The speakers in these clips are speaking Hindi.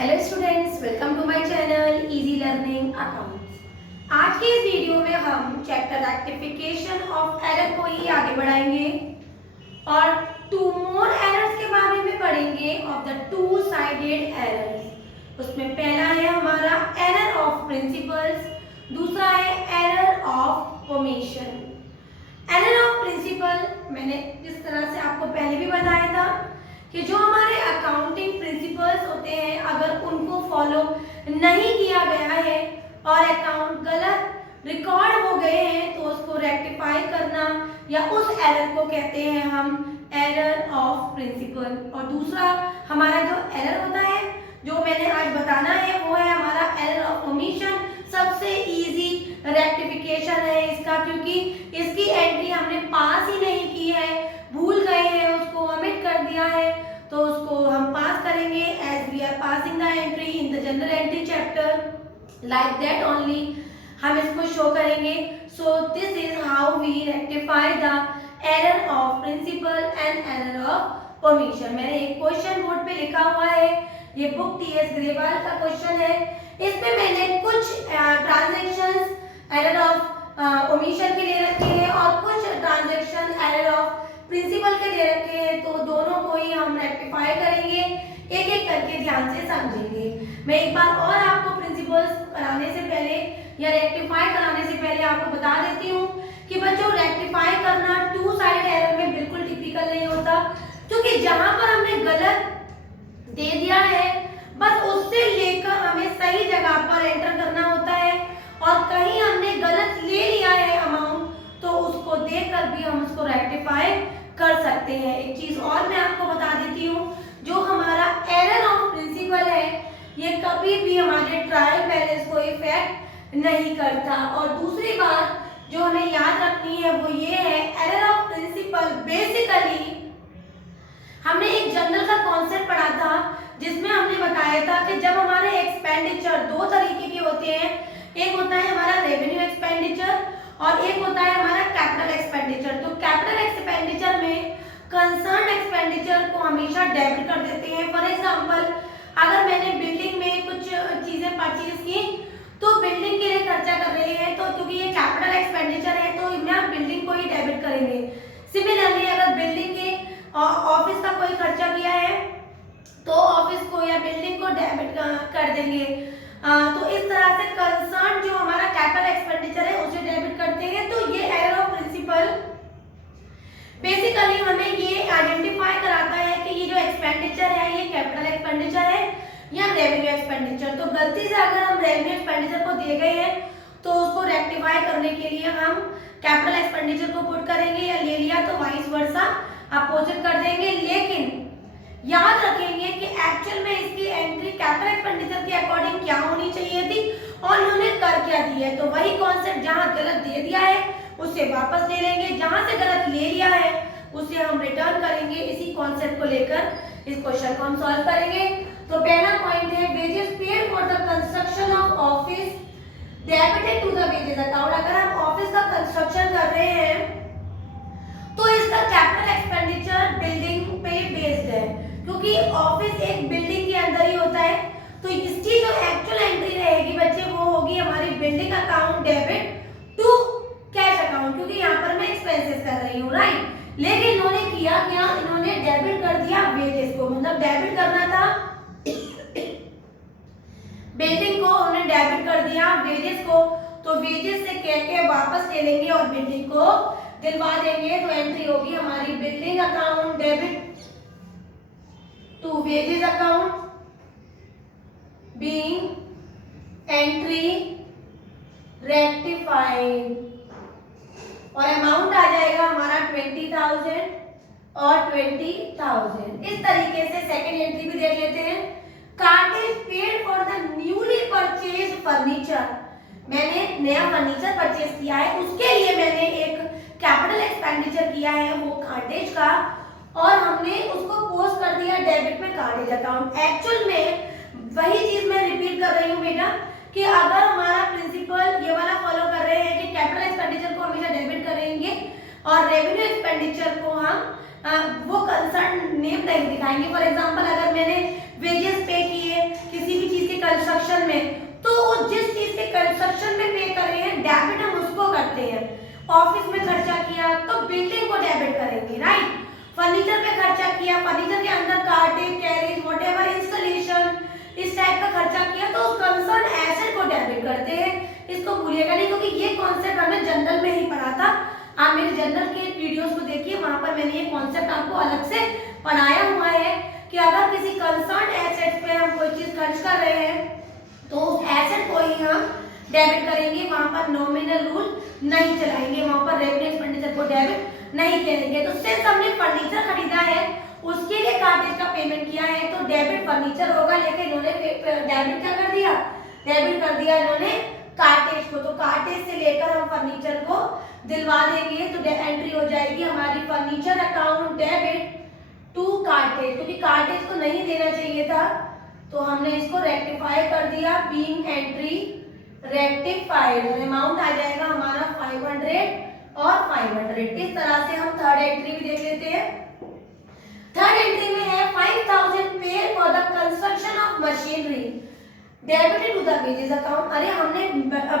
Hello students, welcome to my channel easy learning accounts. आज के इस वीडियो में हम चैप्टर रेक्टिफिकेशन ऑफ एरर को ही आगे बढ़ाएंगे और टू मोर एरर्स के बारे में पढ़ेंगे of the two sided errors. उसमें पहला है हमारा एरर ऑफ प्रिंसिपल्स, दूसरा है error of omission. Error of principle मैंने जिस तरह से आपको पहले भी बताया था कि जो हमारे अकाउंटिंग प्रिंसिपल्स होते हैं अगर उनको फॉलो नहीं किया गया है और अकाउंट गलत रिकॉर्ड हो गए हैं तो उसको रेक्टिफाई करना या उस एरर को कहते हैं हम एरर ऑफ प्रिंसिपल। और दूसरा हमारा जो एरर होता है जो मैंने आज बताना है वो है हमारा एरर ऑफ ओमिशन। सबसे इजी रेक्टिफिकेशन है इसका, क्योंकि इसकी एंट्री हमने पास ही नहीं की है, भूल गए हैं, उसको ओमिट कर दिया है, तो उसको हम पास करेंगे as we are passing the entry in the general entry chapter like that only हम इसको शो करेंगे। So this is how we rectify the error of principle and error of omission. मैंने एक क्वेश्चन बोर्ड पे लिखा हुआ है, ये बुक टीएस ग्रेवाल का क्वेश्चन है। इसमें मैंने कुछ ट्रांजैक्शंस एरर ऑफ ओमिशन के ले रखे हैं और कुछ ट्रांजैक्शन एरर ऑफ प्रिंसिपल के दे रखे हैं, तो दोनों को ही हम रेक्टिफाई करेंगे, एक एक करके ध्यान से समझेंगे। मैं एक बार और आपको प्रिंसिपल्स कराने से पहले या रेक्टिफाई कराने से पहले आपको बता देती हूँ कि बच्चों रेक्टिफाई करना टू साइड एरर में बिल्कुल टिपिकल नहीं होता, क्योंकि जहां पर हमने गलत दे दिया है बस उससे लेकर हमें सही जगह पर एंटर करना होता है, और कहीं हमने गलत ले लिया है अमाउंट तो उसको देकर भी हम उसको रेक्टिफाई कर सकते हैं। एक चीज और मैं आपको बता देती हूँ, जो हमारा एरर ऑफ प्रिंसिपल है ये कभी भी हमारे ट्रायल बैलेंस को इफेक्ट नहीं करता। और दूसरी बात जो हमें याद रखनी है वो ये है, एरर ऑफ प्रिंसिपल बेसिकली हमने एक जनरल का कॉन्सेप्ट पढ़ा था जिसमें हमने बताया था कि जब हमारे एक्सपेंडिचर दो तरीके के होते हैं, एक होता है हमारा रेवेन्यू एक्सपेंडिचर और एक होता है हमारा कैपिटल एक्सपेंडिचर। तो कैपिटल एक्सपेंडिचर में कंसर्न एक्सपेंडिचर को हमेशा डेबिट कर देते हैं। फॉर एग्जांपल अगर मैंने बिल्डिंग में कुछ चीजें परचेज की तो बिल्डिंग के लिए खर्चा कर रहे हैं, तो क्योंकि ये कैपिटल एक्सपेंडिचर है तो मैं बिल्डिंग को ही डेबिट करेंगे। सिमिलरली अगर बिल्डिंग के ऑफिस का कोई खर्चा किया है तो ऑफिस को या बिल्डिंग को डेबिट कर देंगे। तो इस तरह से कंसर्न जो हमारा कैपिटल एक्सपेंडिचर है उसे डेबिट करते हैं। तो ये एरर ऑफ प्रिंसिपल बेसिकली हमें ये आइडेंटिफाई कराता है कि ये जो एक्सपेंडिचर है ये कैपिटल एक्सपेंडिचर है या रेवेन्यू एक्सपेंडिचर। तो गलती से अगर हम रेवेन्यू एक्सपेंडिचर को दे गए हैं तो उसको रेक्टिफाई करने के लिए हम कैपिटल एक्सपेंडिचर को पुट करेंगे, या ले लिया तो वाइस वर्सा अपोजिट कर देंगे। लेकिन याद रखेंगे कि एक्चुअल में इसकी एंट्री कैपिटल एक्सपेंडिचर के अकॉर्डिंग क्या होनी चाहिए थी और उन्होंने कर क्या दिया है। तो वही कॉन्सेप्ट, जहां गलत दे दिया है उसे वापस ले लेंगे, जहां से गलत ले लिया है उसे हम रिटर्न करेंगे। इसी कॉन्सेप्ट को लेकर इस क्वेश्चन को हम सॉल्व करेंगे। तो पहला पॉइंट है wages paid for the construction of office debited to the wages account. अगर हम ऑफिस का कंस्ट्रक्शन कर रहे हैं तो इसका कैपिटल एक्सपेंडिचर बिल्डिंग पे बेस्ड है, क्योंकि ऑफिस एक बिल्डिंग के अंदर ही होता है। तो इसकी जो एक्चुअल एंट्री रहेगी बच्चे वो होगी हमारी building account debit to cash account, क्योंकि यहाँ पर मैं एक्सपेंसेस कर रही हूँ, राइट। लेकिन इन्होंने किया क्या, इन्होंने डेबिट कर दिया वेजेस को, मतलब डेबिट करना था बिल्डिंग को, उन्होंने डेबिट कर दिया वेजेस को। तो वेजेस से कह के वापस ले लेंगे और बिल्डिंग को दिलवा देंगे। तो एंट्री होगी हमारी building account debit to wages account being entry rectified, और अमाउंट आ जाएगा हमारा 20,000 और 20,000। इस तरीके से सेकंड एंट्री भी देख लेते हैं। Cartage paid for the newly purchase furniture, मैंने नया फर्नीचर परचेज किया है, उसके लिए मैंने एक कैपिटल एक्सपेंडिचर किया है वो कार्टेज का, और हमने उसको पोस्ट कर दिया डेबिट में कार्टेज अकाउंट। एक्चुअल में वही चीज मैं रिपीट कर रही हूँ बेटा कि अगर हमारा प्रिंसिपल ये वाला फॉलो कर रहे हैं कि कैपिटल एक्सपेंडिचर को हमेशा डेबिट करेंगे और रेवेन्यू एक्सपेंडिचर को हम वो कंसर्न नेम नहीं दिखाएंगे। फॉर एग्जांपल अगर मैंने वेजेस पे किए किसी कंस्ट्रक्शन में पे कर रहे हैं, डेबिट हम उसको करते हैं। ऑफिस में खर्चा किया तो बिल्डिंग को डेबिट करेंगे, राइट। फर्नीचर पे खर्चा किया, फर्नीचर के अंदर कार्टेज, कैरेज, व्हाटएवर इंस्टॉलेशन, इस टाइप का खर्चा किया तो उस कंसर्न एसेट को डेबिट करते हैं। इसको भूलिएगा नहीं, क्योंकि ये कॉन्सेप्ट हमने जनरल में ही पढ़ा था। आप मेरे जनरल के वीडियोस को देखिए, वहां पर मैंने ये कॉन्सेप्ट आपको अलग से पढ़ाया हुआ है कि अगर किसी कंसर्न एसेट पे हम कोई चीज खर्च कर रहे हैं तो उस एसेट को ही हम डेबिट करेंगे। वहां पर नॉमिनल रूल नहीं चलाएंगे, वहां पर रेवेन्यू एक्सपेंडिचर को डेबिट नहीं करेंगे। तो सिर्फ हमने फर्नीचर खरीदा है, उसके लिए कार्टेज का पेमेंट किया है तो डेबिट फर्नीचर होगा, लेकिन इन्होंने डेबिट क्या कर दिया, डेबिट कर दिया इन्होंने कार्टेज को। तो कार्टेज से लेकर हम फर्नीचर को दिलवा देंगे तो एंट्री हो जाएगी हमारी furniture account debit to cartage, क्योंकि कार्टेज को नहीं देना चाहिए था तो हमने इसको रेक्टिफाई कर दिया। बीइंग एंट्री रेक्टिफाइड, अमाउंट आ जाएगा हमारा 500 और 500। इस तरह से हम थर्ड एंट्री भी देख लेते हैं। थर्ड एंट्री में है 5000 paid for the construction of machinery debited to the wages account. अरे हमने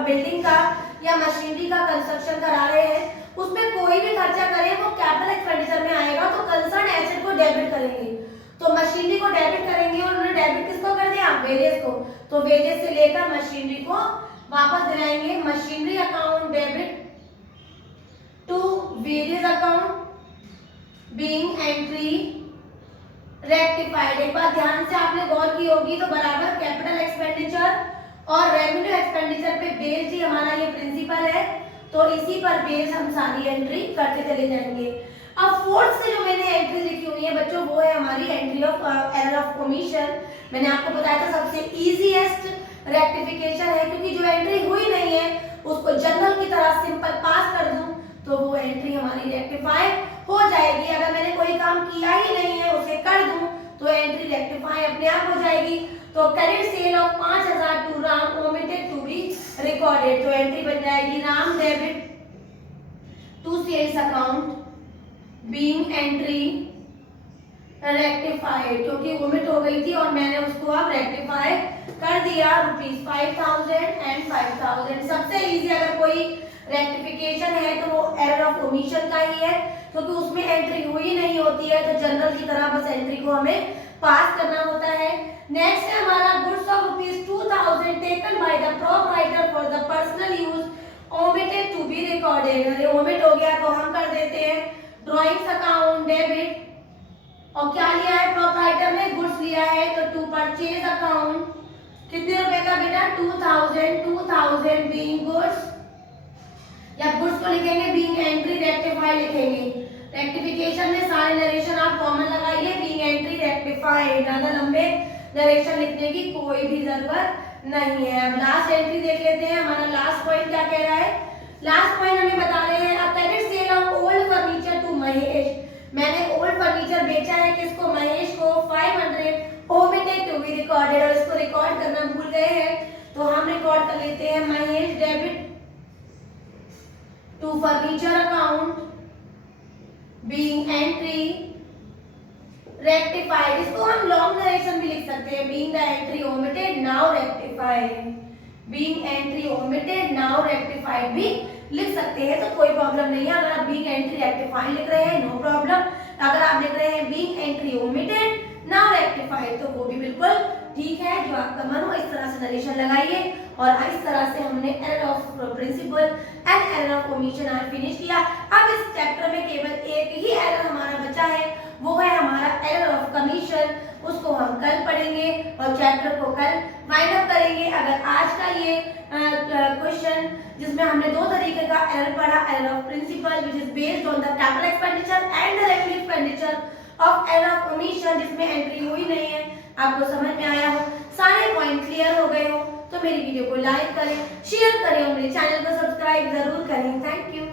बिल्डिंग का या मशीनरी का कंस्ट्रक्शन करा रहे हैं, उसमें कोई भी खर्चा करें वो कैपिटल एक्सपेंडिचर में आएगा तो कंसर्न एसेट को डेबिट करेंगे। तो मशीनरी को डेबिट करेंगे और उन्होंने डेबिट किसको कर दिया, वेजेस को। तो वेजेस से लेकर मशीनरी को वापस दिलाएंगे। Machinery account debit to wages account being entry rectified. एक बार ध्यान से आपने गौर की होगी तो बराबर कैपिटल एक्सपेंडिचर और रेवेन्यू एक्सपेंडिचर पे बेस्ड ही हमारा ये प्रिंसिपल है, तो इसी पर बेस्ड हम सारी एंट्री करते चले जाएंगे। अब फोर्थ से जो मैंने एंट्री लिखी हुई है बच्चों, वो है हमारी entry of error of omission. मैंने आपको बताया था सबसे इजीएस्ट रेक्टिफिकेशन है, क्योंकि जो एंट्री हुई नहीं है उसको जनरल की तरह सिंपल पास कर दूं तो वो एंट्री हमारी रेक्टिफाई हो जाएगी। अगर मैंने कोई काम किया ही नहीं है उसे कर दूं तो एंट्री रेक्टिफाई अपने आप हो जाएगी। तो credit sale of 5000 to Ram omitted to be recorded, तो एंट्री बन जाएगी Ram debit to sales account being entry rectified, क्योंकि ओमिट हो गई थी और मैंने उसको अब रेक्टिफाई कर दिया। ₹5000 एंड 5000। सबसे इजी अगर कोई रेक्टिफिकेशन है तो वो एरर ऑफ ओमिशन का ही है, क्योंकि उसमें एंट्री हुई नहीं होती है तो जनरल की तरह बस एंट्री को हमें पास करना होता है। नेक्स्ट है हमारा goods of ₹2000 taken by the proprietor for the personal use omitted to be recorded. अरे ओमिट हो गया तो हम कर देते हैं ड्राइंग्स अकाउंट डेबिट। और क्या लिया है प्रोप्राइटर ने, गुड्स लिया है तो टू परचेज अकाउंट कितने रुपए का बेटा, 2000 बीइंग गुड्स, या गुड्स को लिखेंगे बीइंग एंट्री रेक्टिफाई लिखेंगे। रेक्टिफिकेशन में सारे नरेशन आप कॉमन लगाइए, बीइंग एंट्री रेक्टिफाई, ज्यादा लंबे नरेशन लिखने की कोई भी जरूरत नहीं है। अब लास्ट एंट्री देख लेते हैं, हमारा लास्ट पॉइंट क्या कह रहा है। लास्ट पॉइंट हमें बता रहे हैं a credit sale of old furniture to Mahesh. मैंने ओल्ड फर्नीचर बेचा है किसको, महेश को, 500 ओमिटेड टू बी रिकॉर्डेड, और इसको रिकॉर्ड करना भूल गए हैं तो हम रिकॉर्ड कर लेते हैं Mahesh debit to furniture account being entry rectified. इसको हम लॉन्ग नरेशन भी लिख सकते हैं, being the entry omitted now rectified, being entry omitted now rectified भी लिख सकते हैं, तो कोई प्रॉब्लम नहीं है। अगर आप बीइंग एंट्री रेक्टिफाइड लिख रहे हैं नो प्रॉब्लम, अगर आप लिख रहे हैं being entry omitted now rectified तो वो भी बिल्कुल ठीक है, जो आपका मन हो इस तरह से नरेशन लगाइए। और इस तरह से हमने error of principle and error of omission आज फिनिश किया। अब इस चैप्टर में केवल एक ही एरर हमारा बचा है, वो है हमारा एरर ऑफ कमीशन। उसको हम कल पढ़ेंगे और चैप्टर को कल वाइंड अप करेंगे। अगर आज का ये क्वेश्चन जिसमें हमने दो तरीके का एरर पढ़ा, error of principal which is based on the capital expenditure and the revenue expenditure of error of omission जिसमें एंट्री हुई नहीं है, आपको समझ में आया हो, सारे पॉइंट क्लियर हो गए हो, तो मेरी वीडियो को लाइक करें, शेयर करें और मेरे चैनल को सब्सक्राइब जरूर करें। Thank you.